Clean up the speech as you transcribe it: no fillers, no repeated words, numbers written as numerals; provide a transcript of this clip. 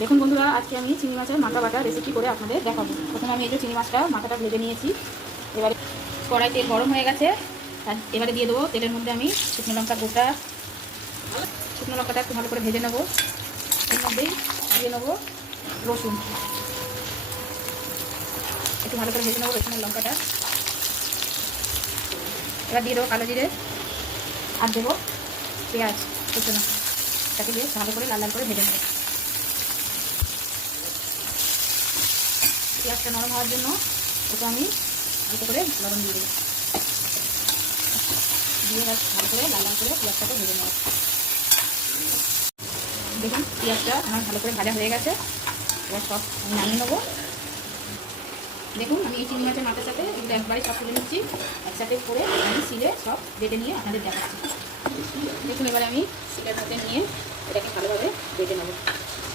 দেখুন বন্ধুরা, আজকে আমি চিংড়ি মাছের মাথা বাটা রেসিপি করে আপনাদের দেখাবো। প্রথমে আমি এই যে চিংড়ি মাছটা মাথাটা ভেজে নিয়েছি। এবারে কড়াই তেল গরম হয়ে গেছে, এবারে দিয়ে দেবো তেলের মধ্যে আমি শুকনো লঙ্কা গোটা, শুকনো লঙ্কাটা একটু ভালো করে ভেজে নেবো। এর মধ্যেই দিয়ে নেবো রসুন, একটু ভালো করে ভেজে নেবো রসুনের লঙ্কাটা। এবার দিয়ে দেবো কালো জিরে আর দেবো পেঁয়াজ কুচনো, তাকে দিয়ে ভালো করে লাল লাল করে ভেজে নেবো। পেঁয়াজটা নরম হওয়ার জন্য ওটা আমি অল্প করে লবণ দিয়ে দেবো, দিয়ে ভালো করে লাল লাল করে পেঁয়াজটাকে ভেজে নেব। দেখুন পেঁয়াজটা আমার ভালো করে ভাজা হয়ে গেছে, এবার সব আমি নামিয়ে নেবো। দেখুন আমি এই চিংড়ি মাছের মাথার সাথে এগুলো একবারে সব তুলে নিচ্ছি, একসাথে করে আমি শিলে সব বেটে নিয়ে আপনাদের দেখাচ্ছি। দেখুন এবারে আমি শিলের মধ্যে নিয়ে এটাকে ভালোভাবে বেটে নেবো।